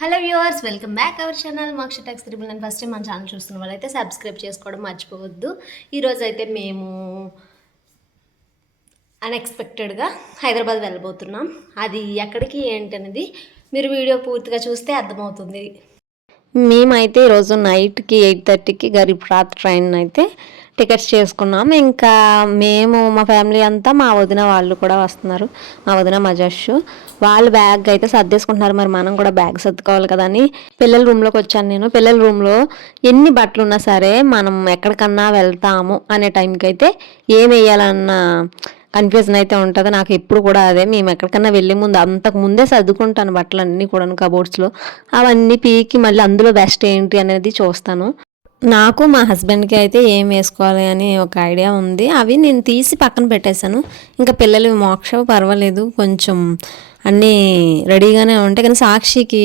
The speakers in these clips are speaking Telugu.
Hello viewers, welcome back our channel Moksha techs triple. And first time మన ఛానల్ చూస్తున్న వాళ్ళైతే సబ్స్క్రైబ్ చేసుకోవడం మర్చిపోవద్దు. ఈరోజు అయితే మేము అన్ఎక్స్పెక్టెడ్గా హైదరాబాద్ వెళ్ళబోతున్నాం. అది ఎక్కడికి ఏంటనేది మీరు వీడియో పూర్తిగా చూస్తే అర్థమవుతుంది. మేమైతే ఈరోజు నైట్కి 8:30కి గరీబ్ రాత్ ట్రైన్ అయితే టికెట్స్ చేసుకున్నాం. ఇంకా మేము మా ఫ్యామిలీ అంతా, మా వదిన వాళ్ళు కూడా వస్తున్నారు. మా వదిన మా జస్సు వాళ్ళు బ్యాగ్ అయితే సర్దేసుకుంటున్నారు. మరి మనం కూడా బ్యాగ్ సర్దుకోవాలి కదా అని పిల్లల రూమ్లోకి వచ్చాను నేను. పిల్లల రూమ్లో ఎన్ని బట్టలు ఉన్నా సరే మనం ఎక్కడికన్నా వెళ్తాము అనే టైంకి అయితే ఏం వేయాలన్న కన్ఫ్యూజన్ అయితే ఉంటుంది నాకు ఎప్పుడు కూడా. అదే మేము ఎక్కడికన్నా వెళ్ళే ముందు అంతకు ముందే సర్దుకుంటాను బట్టలు అన్నీ కూడా కబోర్డ్స్లో. అవన్నీ పీకి మళ్ళీ అందులో బెస్ట్ ఏంటి అనేది చూస్తాను. నాకు మా హస్బెండ్కి అయితే ఏం వేసుకోవాలి అని ఒక ఐడియా ఉంది. అవి నేను తీసి పక్కన పెట్టేశాను. ఇంకా పిల్లలు మోక్ష పర్వాలేదు, కొంచెం అన్నీ రెడీగానే ఉంటాయి. కానీ సాక్షికి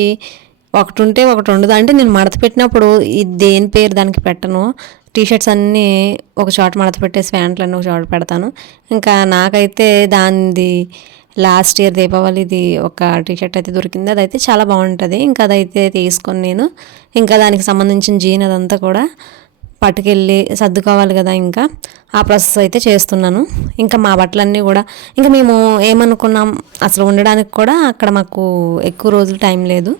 ఒకటి ఉంటే ఒకటి ఉండదు. అంటే నేను మడత పెట్టినప్పుడు ఇది దేని పేరు దానికి పెట్టను. టీషర్ట్స్ అన్నీ ఒక చోట మడత పెట్టేసి ప్యాంట్లు అన్నీ ఒక చోట పెడతాను. ఇంకా నాకైతే దానిది లాస్ట్ ఇయర్ దీపావళిది ఒక టీషర్ట్ అయితే దొరికింది. అదైతే చాలా బాగుంటుంది. ఇంకా అదైతే తీసుకొని నేను ఇంకా దానికి సంబంధించిన జీన్ అదంతా కూడా పట్టుకెళ్ళి సర్దుకోవాలి కదా. ఇంకా ఆ ప్రాసెస్ అయితే చేస్తున్నాను. ఇంకా మా బట్టలన్నీ కూడా ఇంకా మేము ఏమనుకున్నాం, అసలు ఉండడానికి కూడా అక్కడ మాకు ఎక్కువ రోజులు టైం లేదు.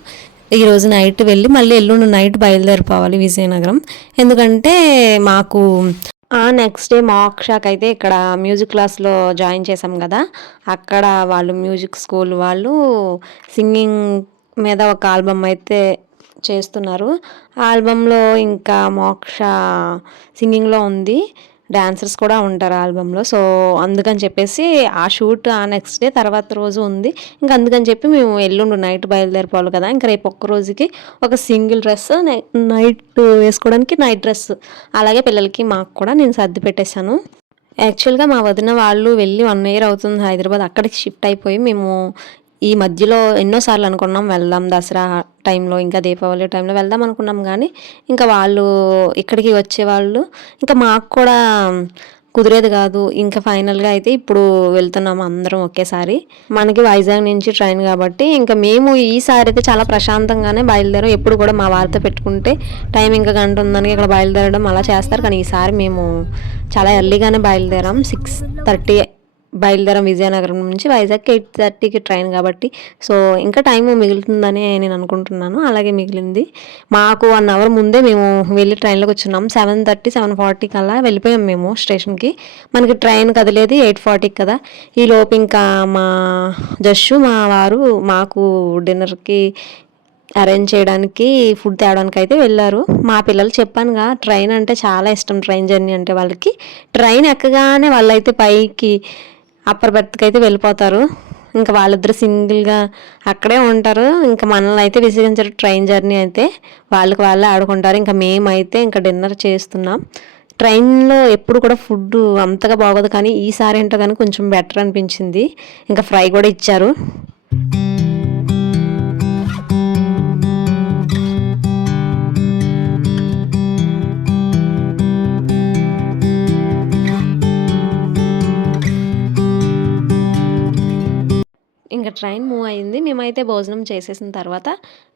ఈరోజు నైట్ వెళ్ళి మళ్ళీ ఎల్లుండి నైట్ బయలుదేరిపోవాలి విజయనగరం. ఎందుకంటే మాకు నెక్స్ట్ డే మోక్షకి అయితే ఇక్కడ మ్యూజిక్ క్లాస్లో జాయిన్ చేసాం కదా, అక్కడ వాళ్ళు మ్యూజిక్ స్కూల్ వాళ్ళు సింగింగ్ మీద ఒక ఆల్బమ్ అయితే చేస్తున్నారు. ఆ ఆల్బంలో ఇంకా మోక్ష సింగింగ్లో ఉంది, డాన్సర్స్ కూడా ఉంటారు ఆల్బంలో. సో అందుకని చెప్పేసి ఆ షూట్ ఆ నెక్స్ట్ డే తర్వాత రోజు ఉంది. ఇంకా అందుకని చెప్పి మేము ఎల్లుండి నైట్ బయలుదేరిపోవాలి కదా. ఇంకా రేపు ఒక్క రోజుకి ఒక సింగిల్ డ్రెస్, నైట్ వేసుకోవడానికి నైట్ డ్రెస్, అలాగే పిల్లలకి మాకు కూడా నేను సర్ది పెట్టేశాను. యాక్చువల్గా మా వదిన వాళ్ళు వెళ్ళి 1 year అవుతుంది హైదరాబాద్. అక్కడికి షిఫ్ట్ అయిపోయి మేము ఈ మధ్యలో ఎన్నోసార్లు అనుకున్నాం వెళ్దాం, దసరా టైంలో ఇంకా దీపావళి టైంలో వెళ్దాం అనుకున్నాం. కానీ ఇంకా వాళ్ళు ఇక్కడికి వచ్చేవాళ్ళు, ఇంకా మాకు కూడా కుదిరేది కాదు. ఇంకా ఫైనల్గా అయితే ఇప్పుడు వెళ్తున్నాము అందరం ఒకేసారి. మనకి వైజాగ్ నుంచి ట్రైన్ కాబట్టి ఇంకా మేము ఈసారి అయితే చాలా ప్రశాంతంగానే బయలుదేరాం. ఎప్పుడు కూడా మా వారితో పెట్టుకుంటే టైం ఇంకా గంట ఉందని ఇక్కడ బయలుదేరడం అలా చేస్తారు. కానీ ఈసారి మేము చాలా ఎర్లీగానే బయలుదేరాం. 6:30 బయలుదేరాం విజయనగరం నుంచి. వైజాగ్కి 8:30కి ట్రైన్ కాబట్టి సో ఇంకా టైం మిగులుతుందని నేను అనుకుంటున్నాను. అలాగే మిగిలింది. మాకు 1 hour ముందే మేము వెళ్ళి ట్రైన్లోకి వచ్చున్నాం. 7:30 7:40 కల్లా వెళ్ళిపోయాం మేము స్టేషన్కి. మనకి ట్రైన్ కదిలేది 8:40 కదా. ఈ లోపు ఇంకా మా జస్సు మా వారు మాకు డిన్నర్కి అరేంజ్ చేయడానికి ఫుడ్ తేవడానికి అయితే వెళ్ళారు. మా పిల్లలు చెప్పానుగా ట్రైన్ అంటే చాలా ఇష్టం, ట్రైన్ జర్నీ అంటే వాళ్ళకి. ట్రైన్ ఎక్కగానే వాళ్ళైతే పైకి అప్పర్ బెర్త్కి అయితే వెళ్ళిపోతారు. ఇంకా వాళ్ళిద్దరు సింగిల్గా అక్కడే ఉంటారు. ఇంకా మనల్ని అయితే విసిగించారు ట్రైన్ జర్నీ అయితే. వాళ్ళే ఆడుకుంటారు. ఇంకా మేమైతే ఇంకా డిన్నర్ చేస్తున్నాం. ట్రైన్లో ఎప్పుడు కూడా ఫుడ్ అంతగా బాగోదు, కానీ ఈసారి ఏంటో కానీ కొంచెం బెటర్ అనిపించింది. ఇంకా ఫ్రై కూడా ఇచ్చారు. ఇంకా ట్రైన్ మూవ్ అయింది. మేమైతే భోజనం చేసేసిన తర్వాత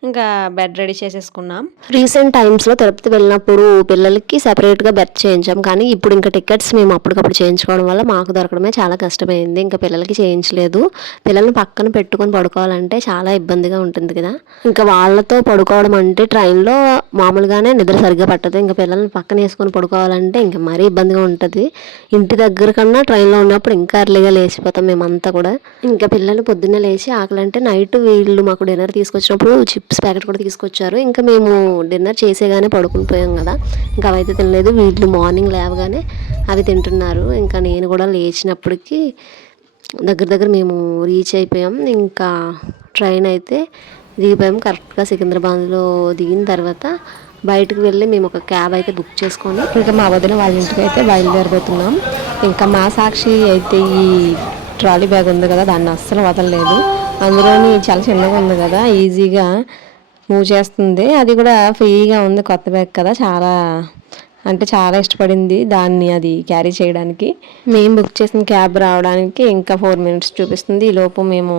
ఇంకా బెడ్ రెడీ చేసేసుకున్నాం. రీసెంట్ టైమ్స్లో తిరుపతి వెళ్ళినప్పుడు పిల్లలకి సెపరేట్గా బెర్త్ చేయించాం. కానీ ఇప్పుడు ఇంకా టికెట్స్ మేము అప్పటికప్పుడు చేయించుకోవడం వల్ల మాకు దొరకడమే చాలా కష్టమైంది. ఇంకా పిల్లలకి చేయించలేదు. పిల్లల్ని పక్కన పెట్టుకొని పడుకోవాలంటే చాలా ఇబ్బందిగా ఉంటుంది కదా. ఇంకా వాళ్ళతో పడుకోవడం అంటే ట్రైన్లో మామూలుగానే నిద్ర సరిగ్గా పట్టదు. ఇంకా పిల్లల్ని పక్కన వేసుకొని పడుకోవాలంటే ఇంకా మరీ ఇబ్బందిగా ఉంటుంది. ఇంటి దగ్గర కన్నా ట్రైన్లో ఉన్నప్పుడు ఇంకా ఎర్లీగా లేచిపోతాం మేమంతా కూడా. ఇంకా పిల్లలు పొద్దున్నే లేచి ఆకలంటే నైట్ వీళ్ళు మాకు డిన్నర్ తీసుకొచ్చినప్పుడు చిప్స్ ప్యాకెట్ కూడా తీసుకొచ్చారు. ఇంకా మేము డిన్నర్ చేసేగానే పడుకుని పోయాం కదా, ఇంకా అవైతే తినలేదు. వీళ్ళు మార్నింగ్ లేవగానే అవి తింటున్నారు. ఇంకా నేను కూడా లేచినప్పటికీ దగ్గర మేము రీచ్ అయిపోయాం. ఇంకా ట్రైన్ అయితే దిగిపోయాం. కరెక్ట్గా సికింద్రాబాద్లో దిగిన తర్వాత బయటకు వెళ్ళి మేము ఒక క్యాబ్ అయితే బుక్ చేసుకొని ఇంకా మా వదిన వాళ్ళ ఇంటికి అయితే బయలుదేరిపోతున్నాం. ఇంకా మా సాక్షి అయితే ఈ ట్రాలీ బ్యాగ్ ఉంది కదా, దాన్ని అస్సలు వదలలేదు. అందులోని చాలా చిన్నగా ఉంది కదా, ఈజీగా మూవ్ చేస్తుంది. అది కూడా ఫ్రీగా ఉంది, కొత్త బ్యాగ్ కదా. చాలా ఇష్టపడింది దాన్ని అది క్యారీ చేయడానికి. మేము బుక్ చేసిన క్యాబ్ రావడానికి ఇంకా 4 minutes చూపిస్తుంది. ఈ లోపు మేము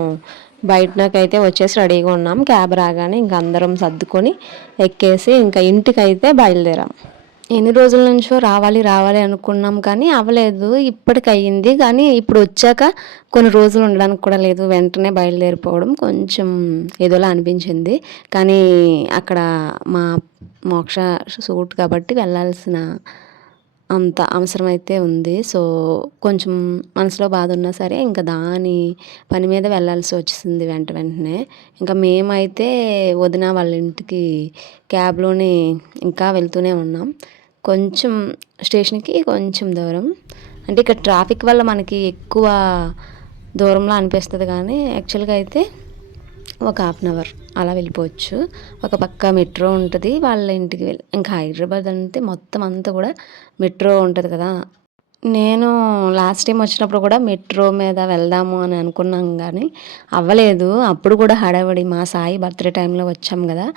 బయటకైతే వచ్చేసి రెడీగా ఉన్నాం. క్యాబ్ రాగానే ఇంక అందరం సర్దుకొని ఎక్కేసి ఇంకా ఇంటికైతే బయలుదేరాం. ఎన్ని రోజుల నుంచో రావాలి రావాలి అనుకున్నాం కానీ అవ్వలేదు. ఇప్పటికి అయ్యింది. కానీ ఇప్పుడు వచ్చాక కొన్ని రోజులు ఉండడానికి కూడా లేదు. వెంటనే బయలుదేరిపోవడం కొంచెం ఏదోలా అనిపించింది. కానీ అక్కడ మా మోక్ష సూట్ కాబట్టి వెళ్ళాల్సిన అంత అవసరం అయితే ఉంది. సో కొంచెం మనసులో బాధ ఉన్నా సరే ఇంకా దాని పని మీద వెళ్ళాల్సి వచ్చింది వెంటనే. ఇంకా మేమైతే వదిన వాళ్ళ ఇంటికి క్యాబ్లోనే ఇంకా వెళ్తూనే ఉన్నాం. కొంచెం స్టేషన్కి కొంచెం దూరం, అంటే ఇక్కడ ట్రాఫిక్ వల్ల మనకి ఎక్కువ దూరంలో అనిపిస్తుంది. కానీ యాక్చువల్గా అయితే ఒక 1/2 అవర్ అలా వెళ్ళిపోవచ్చు. ఒక పక్క మెట్రో ఉంటుంది వాళ్ళ ఇంటికి వెళ్ళి. ఇంకా హైదరాబాద్ అంటే మొత్తం అంతా కూడా మెట్రో ఉంటుంది కదా. నేను లాస్ట్ టైం వచ్చినప్పుడు కూడా మెట్రో మీద వెళ్దాము అని అనుకున్నాం కానీ అవ్వలేదు. అప్పుడు కూడా హడావిడి, మా సాయి బర్త్డే టైంలో వచ్చాం కదా,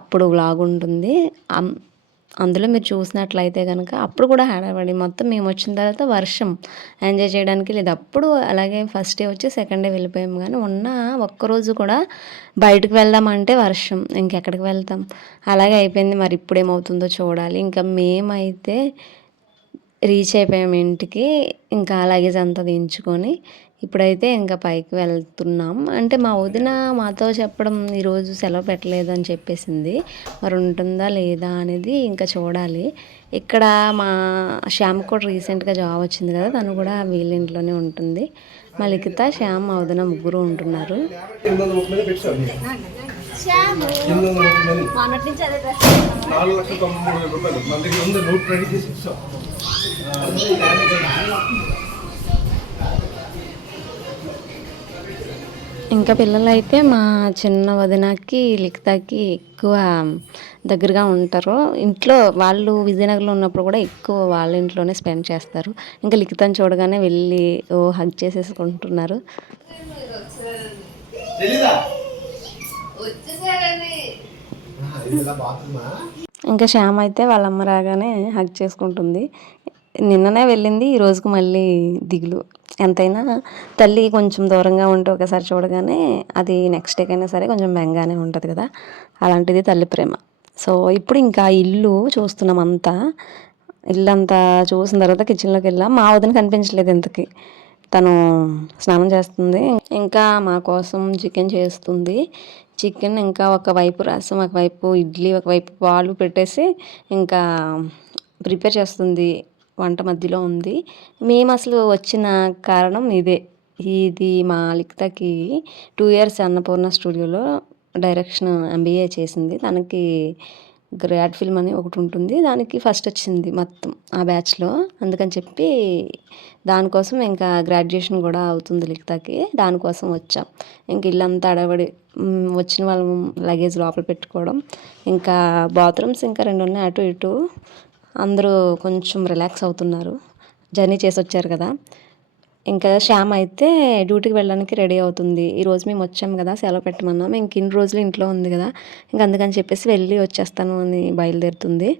అప్పుడు వ్లాగ్ ఉంటుంది. అందులో మీరు చూసినట్లయితే కనుక అప్పుడు కూడా హడావిడి. మొత్తం మేము వచ్చిన తర్వాత వర్షం, ఎంజాయ్ చేయడానికి లేదు. అప్పుడు అలాగే ఫస్ట్ డే వచ్చి సెకండ్ డే వెళ్ళిపోయాము. కానీ ఉన్న ఒక్కరోజు కూడా బయటకు వెళ్దామంటే వర్షం, ఇంకెక్కడికి వెళ్తాం. అలాగే అయిపోయింది. మరి ఇప్పుడు ఏమవుతుందో చూడాలి. ఇంకా మేమైతే రీచ్ అయిపోయాము ఇంటికి. ఇంకా లగేజ్ అంతా దించుకొని ఇప్పుడైతే ఇంకా పైకి వెళ్తున్నాం. అంటే మా వదిన మాతో చెప్పడం ఈరోజు సెలవు పెట్టలేదు అని చెప్పేసింది. మరి ఉంటుందా లేదా అనేది ఇంకా చూడాలి. ఇక్కడ మా శ్యామ్ కూడా రీసెంట్గా జాబ్ వచ్చింది కదా, తను కూడా వీళ్ళ ఇంట్లోనే ఉంటుంది. మా లిఖిత, శ్యామ్, మా వదిన ముగ్గురు ఉంటున్నారు. ఇంకా పిల్లలైతే మా చిన్న వదినకి లిఖితకి ఎక్కువ దగ్గరగా ఉంటారు. ఇంట్లో వాళ్ళు విజయనగరంలో ఉన్నప్పుడు కూడా ఎక్కువ వాళ్ళ ఇంట్లోనే స్పెండ్ చేస్తారు. ఇంకా లిఖితని చూడగానే వెళ్ళి హగ్ చేసేసుకుంటున్నారు. ఇంకా శ్యామ్ అయితే వాళ్ళ అమ్మ రాగానే హగ్ చేసుకుంటుంది. నిన్ననే వెళ్ళింది, ఈ రోజుకు మళ్ళీ దిగులు. ఎంతైనా తల్లి కొంచెం దూరంగా ఉంటే ఒకసారి చూడగానే అది నెక్స్ట్ డేకైనా సరే కొంచెం బెంగానే ఉంటుంది కదా, అలాంటిది తల్లి ప్రేమ. సో ఇప్పుడు ఇంకా ఇల్లు చూస్తున్నాం. ఇల్లు అంతా చూసిన తర్వాత కిచెన్లోకి వెళ్ళాం. మా వదిన కనిపించలేదు ఇంతకి, తను స్నానం చేస్తుంది. ఇంకా మా కోసం చికెన్ చేస్తుంది. చికెన్ ఇంకా ఒకవైపు రసం, ఒకవైపు ఇడ్లీ, ఒకవైపు పాలు పెట్టేసి ఇంకా ప్రిపేర్ చేస్తుంది. వంట మధ్యలో ఉంది. మేము అసలు వచ్చిన కారణం ఇది మా లిఖితకి 2 years అన్నపూర్ణ స్టూడియోలో డైరెక్షన్ MBA చేసింది. తనకి గ్రాడ్ ఫిల్మ్ అని ఒకటి ఉంటుంది, దానికి ఫస్ట్ వచ్చింది మొత్తం ఆ బ్యాచ్లో. అందుకని చెప్పి దానికోసం ఇంకా గ్రాడ్యుయేషన్ కూడా అవుతుంది లిఖితకి, దానికోసం వచ్చాం. ఇంక ఇల్లంతా అడబడి వచ్చిన వాళ్ళ లగేజ్ లోపల పెట్టుకోవడం. ఇంకా బాత్రూమ్స్ ఇంకా 2 ఉన్నాయి అటు ఇటు. అందరూ కొంచెం రిలాక్స్ అవుతున్నారు, జర్నీ చేసి వచ్చారు కదా. ఇంకా శ్యామ్ అయితే డ్యూటీకి వెళ్ళడానికి రెడీ అవుతుంది. ఈరోజు మేము వచ్చాం కదా, సెలవు పెట్టమన్నాం. ఇంక ఇన్ని రోజులు ఇంట్లో ఉంది కదా, ఇంక అందుకని చెప్పేసి వెళ్ళి వచ్చేస్తాను అని బయలుదేరుతుంది.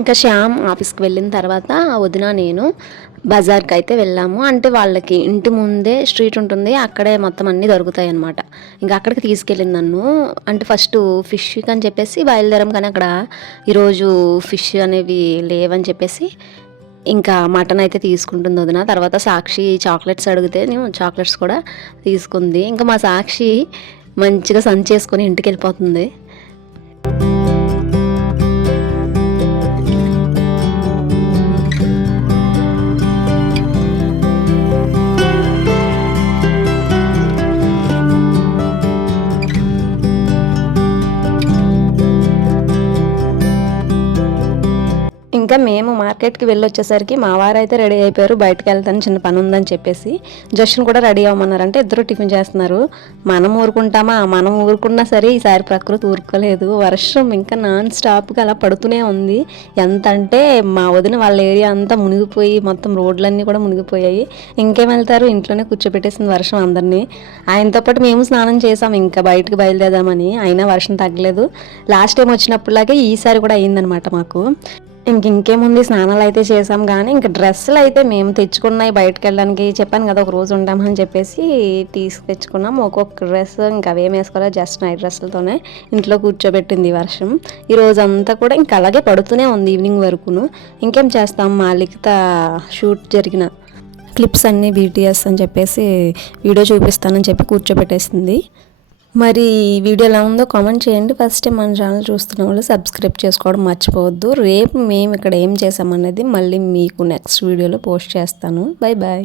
ఇంకా శ్యామ్ ఆఫీస్కి వెళ్ళిన తర్వాత వదిన నేను బజార్కి అయితే వెళ్ళాము. అంటే వాళ్ళకి ఇంటి ముందే స్ట్రీట్ ఉంటుంది, అక్కడే మొత్తం అన్నీ దొరుకుతాయి అన్నమాట. ఇంకా అక్కడికి తీసుకెళ్ళింది నన్ను. అంటే ఫస్ట్ ఫిష్ అని చెప్పేసి బయలుదేరాం, కానీ అక్కడ ఈరోజు ఫిష్ అనేవి లేవని చెప్పేసి ఇంకా మటన్ అయితే తీసుకుంటుంది వదిన. తర్వాత సాక్షి చాక్లెట్స్ అడిగితే నేను చాక్లెట్స్ కూడా తీసుకుంది. ఇంకా మా సాక్షి మంచిగా సంచేసుకొని ఇంటికి వెళ్ళిపోతుంది. ఇంకా మేము మార్కెట్కి వెళ్ళి వచ్చేసరికి మా వారైతే రెడీ అయిపోయారు, బయటకు వెళ్తాను చిన్న పని ఉందని చెప్పేసి. జస్ట్ని కూడా రెడీ అవ్వమన్నారు. అంటే ఇద్దరు టిఫిన్ చేస్తున్నారు. మనం ఊరుకుంటామా, మనం ఊరుకున్నా సరే ఈసారి ప్రకృతి ఊరుకోలేదు. వర్షం ఇంకా నాన్ స్టాప్గా అలా పడుతూనే ఉంది. ఎంత అంటే మా వదిన వాళ్ళ ఏరియా అంతా మునిగిపోయి మొత్తం రోడ్లన్నీ కూడా మునిగిపోయాయి. ఇంకేం వెళ్తారు, ఇంట్లోనే కూర్చోబెట్టేసింది వర్షం అందరినీ. ఆయనతో పాటు మేము స్నానం చేసాం ఇంకా బయటకు బయలుదేరామని. అయినా వర్షం తగ్గలేదు. లాస్ట్ టైం వచ్చినప్పుడులాగే ఈసారి కూడా అయిందనమాట మాకు. ఇంకేముంది, స్నానాలు అయితే చేసాం. కానీ ఇంకా డ్రెస్సులు అయితే మేము తెచ్చుకున్నాయి బయటకు వెళ్ళడానికి. చెప్పాను కదా ఒక రోజు ఉంటామని చెప్పేసి తీసుకొచ్చుకున్నాం. ఒక్కొక్క డ్రెస్ ఇంకా అవేం వేసుకోవాలి, జస్ట్ నైట్ డ్రెస్సులతోనే ఇంట్లో కూర్చోబెట్టింది వర్షం. ఈ రోజు అంతా కూడా ఇంకా అలాగే పడుతూనే ఉంది ఈవినింగ్ వరకును. ఇంకేం చేస్తాం, మా లిఖిత షూట్ జరిగిన క్లిప్స్ అన్నీ BTS అని చెప్పేసి వీడియో చూపిస్తానని చెప్పి కూర్చోబెట్టేసింది. మరి వీడియో ఎలా ఉందో కామెంట్ చేయండి. ఫస్ట్ టైం మన ఛానల్ చూస్తున్న వాళ్ళు సబ్స్క్రైబ్ చేసుకోవడం మర్చిపోవద్దు. రేపు మేము ఇక్కడ ఏం చేసామనేది మళ్ళీ మీకు నెక్స్ట్ వీడియోలో పోస్ట్ చేస్తాను. Bye bye.